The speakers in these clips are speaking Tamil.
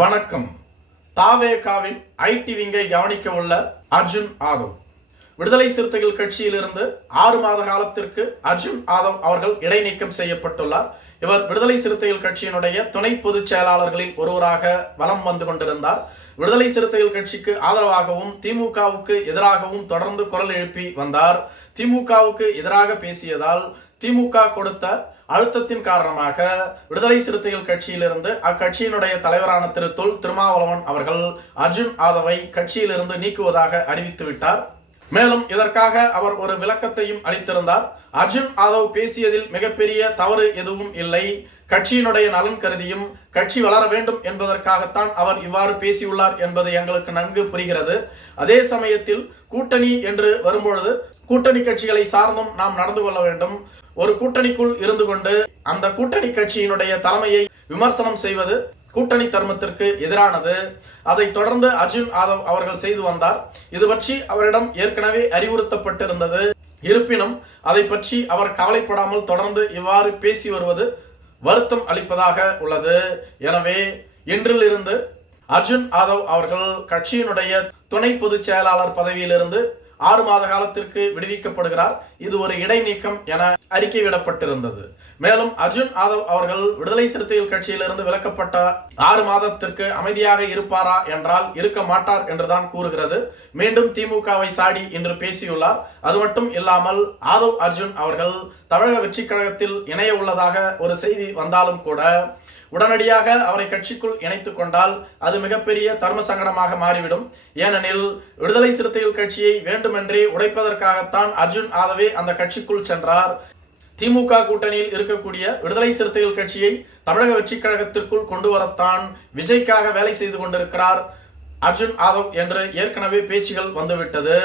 வணக்கம். தாவேகாவின் ஐடி விங்கை கவனிக்க உள்ள அர்ஜுன் ஆதவ். விடுதலை சிறுத்தைகள் கட்சியிலிருந்து 6 மாத காலத்திற்கு அர்ஜுன் ஆதவ் அவர்கள் இடைநீக்கம் செய்யப்பட்டுள்ளார். இவர் விடுதலை சிறுத்தைகள் கட்சியினுடைய துணை பொதுச் செயலாளர்களில் ஒருவராக வலம் வந்து கொண்டிருந்தார். விடுதலை சிறுத்தைகள் கட்சிக்கு ஆதரவாகவும் திமுகவுக்கு எதிராகவும் தொடர்ந்து குரல் எழுப்பி வந்தார். திமுகவுக்கு எதிராக பேசியதால் திமுக கொடுத்த அழுத்தத்தின் காரணமாக விடுதலை சிறுத்தைகள் கட்சியிலிருந்து அக்கட்சியினுடைய தலைவரான திரு தொல் திருமாவளவன் அவர்கள் அர்ஜுன் ஆதவை கட்சியிலிருந்து நீக்குவதாக அறிவித்துவிட்டார். மேலும் இதற்காக அவர் ஒரு விளக்கத்தையும் அளித்திருந்தார். அர்ஜுன் ஆதவ் பேசியதில் மிகப்பெரிய தவறு எதுவும் இல்லை. கட்சியினுடைய நலன் கருதியும் கட்சி வளர வேண்டும் என்பதற்காகத்தான் அவர் இவ்வாறு பேசியுள்ளார் என்பது எங்களுக்கு நன்கு புரிகிறது. அதே சமயத்தில் கூட்டணி என்று வரும்பொழுது கூட்டணி கட்சிகளை சார்ந்தும் நாம் நடந்து கொள்ள வேண்டும். ஒரு கூட்டணிக்குள் இருந்து கொண்டு அந்த கூட்டணி கட்சியினுடைய தலைமையை விமர்சனம் செய்வது கூட்டணி தர்மத்திற்கு எதிரானது. அதை தொடர்ந்து அர்ஜுன் ஆதவ் அவர்கள் செய்து வந்தார். இது பற்றி அவரிடம் ஏற்கனவே அறிவுறுத்தப்பட்டிருந்தது. இருப்பினும் அதை பற்றி அவர் கவலைப்படாமல் தொடர்ந்து இவ்வாறு பேசி வருவது வருத்தம் அளிப்பதாக உள்ளது. எனவே இன்றிலிருந்து அர்ஜுன் ஆதவ் அவர்கள் கட்சியினுடைய துணை பொதுச் செயலாளர் பதவியிலிருந்து 6 மாத காலத்திற்கு விடுவிக்கப்படுகிறார். இது ஒரு இடைநீக்கம் என அறிக்கை விடப்பட்டிருந்தது. மேலும் அர்ஜுன் ஆதவ் அவர்கள் விடுதலை சிறுத்தைகள் கட்சியிலிருந்து விலக்கப்பட்ட 6 மாதத்திற்கு அமைதியாக இருப்பாரா என்றால் இருக்க மாட்டார் என்றுதான் கூறுகிறது. மீண்டும் திமுகவை சாடி இன்று பேசியுள்ளார். அது மட்டும் இல்லாமல் ஆதவ் அர்ஜுன் அவர்கள் தமிழக வெற்றி கழகத்தில் இணைய உள்ளதாக ஒரு செய்தி வந்தாலும் கூட உடனடியாக அவரை கட்சிக்குள் இணைத்துக் கொண்டால் அது மிகப்பெரிய தர்ம சங்கடமாக மாறிவிடும். ஏனெனில் விடுதலை சிறுத்தைகள் கட்சியை வேண்டுமென்றே உடைப்பதற்காகத்தான் அர்ஜுன் ஆதவே அந்த கட்சிக்குள் சென்றார். திமுக கூட்டணியில் இருக்கக்கூடிய விடுதலை சிறுத்தைகள் கட்சியை தமிழக வெற்றி கழகத்திற்குள் கொண்டு வரத்தான் விஜய்க்காக வேலை செய்து கொண்டிருக்கிறார் அர்ஜுன் ஆதவ் என்று ஏற்கனவே பேச்சுகள் வந்துவிட்டது.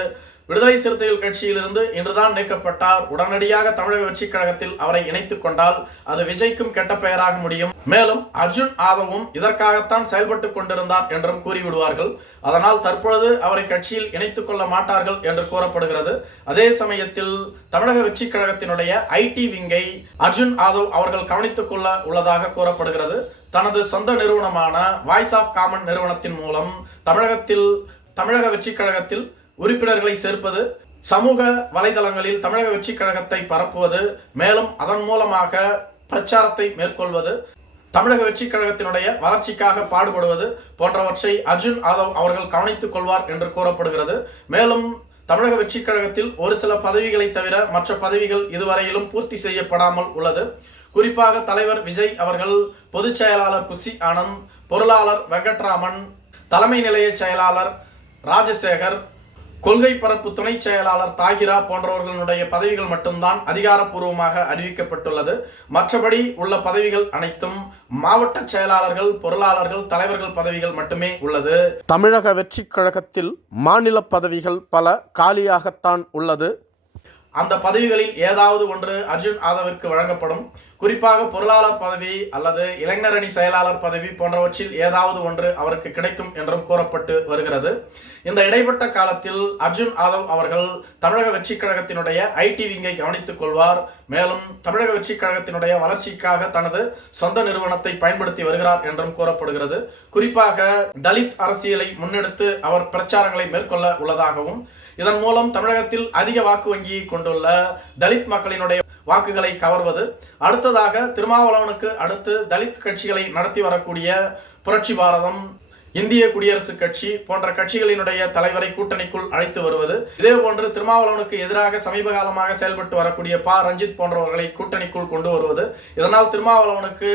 விடுதலை சிறுத்தைகள் கட்சியிலிருந்து இன்றுதான் நீக்கப்பட்டார். உடனடியாக தமிழக வெற்றி கழகத்தில் அவரை இணைத்துக் கொண்டால் அது விஜய்க்கும் கெட்ட பெயராக முடியும். மேலும் அர்ஜுன் ஆதவும் இதற்காகத்தான் செயல்பட்டுக் கொண்டிருந்தார் என்றும் கூறிவிடுவார்கள். அதனால் தற்பொழுது அவரை கட்சியில் இணைத்துக் கொள்ள மாட்டார்கள் என்று கூறப்படுகிறது. அதே சமயத்தில் தமிழக வெற்றி கழகத்தினுடைய ஐடி விங்கை அர்ஜுன் ஆதவ் அவர்கள் கவனித்துக் கொள்ள உள்ளதாக கூறப்படுகிறது. தனது சொந்த நிறுவனமான வாய்ஸ் ஆஃப் காமன் நிறுவனத்தின் மூலம் தமிழக வெற்றி கழகத்தில் உறுப்பினர்களை சேர்ப்பது, சமூக வலைதளங்களில் தமிழக வெற்றி கழகத்தை பரப்புவது, மேலும் அதன் மூலமாக பிரச்சாரத்தை மேற்கொள்வது, தமிழக வெற்றி கழகத்தினுடைய வளர்ச்சிக்காக பாடுபடுவது போன்றவற்றை அர்ஜுன் ஆதவ் அவர்கள் கவனித்துக் கொள்வார் என்று கூறப்படுகிறது. மேலும் தமிழக வெற்றி கழகத்தில் ஒரு சில பதவிகளை தவிர மற்ற பதவிகள் இதுவரையிலும் பூர்த்தி செய்யப்படாமல் உள்ளது. குறிப்பாக தலைவர் விஜய் அவர்கள் பொதுச் செயலாளர் புசி ஆனந்த், பொருளாளர் வெங்கட்ராமன், தலைமை நிலைய செயலாளர் ராஜசேகர், கொள்கை பரப்பு துணை செயலாளர் தாகிரா போன்றவர்களுடைய பதவிகள் மட்டும்தான் அதிகாரப்பூர்வமாக அறிவிக்கப்பட்டுள்ளது. மற்றபடி உள்ள பதவிகள் அனைத்தும் மாவட்ட செயலாளர்கள், பொருளாளர்கள், தலைவர்கள் பதவிகள் மட்டுமே உள்ளது. தமிழக வெற்றி கழகத்தில் மாநில பதவிகள் பல காலியாகத்தான் உள்ளது. அந்த பதவிகளில் ஏதாவது ஒன்று அர்ஜுன் ஆதவிற்கு வழங்கப்படும். குறிப்பாக பொருளாளர் பதவி அல்லது இளைஞரணி செயலாளர் பதவி போன்றவற்றில் ஏதாவது ஒன்று அவருக்கு கிடைக்கும் என்றும் கூறப்பட்டு வருகிறது. இந்த இடைப்பட்ட காலத்தில் அர்ஜுன் ஆதவ் அவர்கள் தமிழக வெற்றி கழகத்தினுடைய ஐடி விங்கை கவனித்துக் கொள்வார். மேலும் தமிழக வெற்றி கழகத்தினுடைய வளர்ச்சிக்காக தனது சொந்த நிறுவனத்தை பயன்படுத்தி வருகிறார் என்றும் கூறப்படுகிறது. குறிப்பாக தலித் அரசியலை முன்னெடுத்து அவர் பிரச்சாரங்களை மேற்கொள்ள உள்ளதாகவும், இதன் மூலம் தமிழகத்தில் அதிக வாக்கு வங்கியை கொண்டுள்ள தலித் மக்களினுடைய வாக்குகளை கவர்வது, அடுத்ததாக திருமாவளவனுக்கு அடுத்து தலித் கட்சிகளை நடத்தி வரக்கூடிய புரட்சி பாரதம், இந்திய குடியரசுக் கட்சி போன்ற கட்சிகளினுடைய தலைவரை கூட்டணிக்குள் அழைத்து வருவது, இதே போன்று திருமாவளவனுக்கு எதிராக சமீப காலமாக செயல்பட்டு வரக்கூடிய ரஞ்சித் போன்றவர்களை கூட்டணிக்குள் கொண்டு வருவது. இதனால் திருமாவளவனுக்கு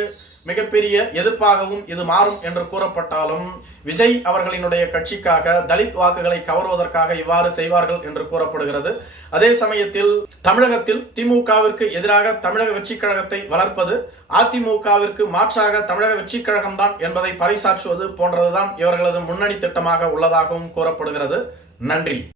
மிகப்பெரிய எதிர்ப்பாகவும் இது மாறும் என்று கூறப்பட்டாலும் விஜய் அவர்களினுடைய கட்சிக்காக தலித் வாக்குகளை கவர்வதற்காக இவ்வாறு செய்வார்கள் என்று கூறப்படுகிறது. அதே சமயத்தில் தமிழகத்தில் திமுகவிற்கு எதிராக தமிழக வெற்றி கழகத்தை வளர்ப்பது, அதிமுகவிற்கு மாற்றாக தமிழக வெற்றி கழகம்தான் என்பதை பறைசாற்றுவது போன்றதுதான் இவர்களது முன்னணி திட்டமாக உள்ளதாகவும் கூறப்படுகிறது. நன்றி.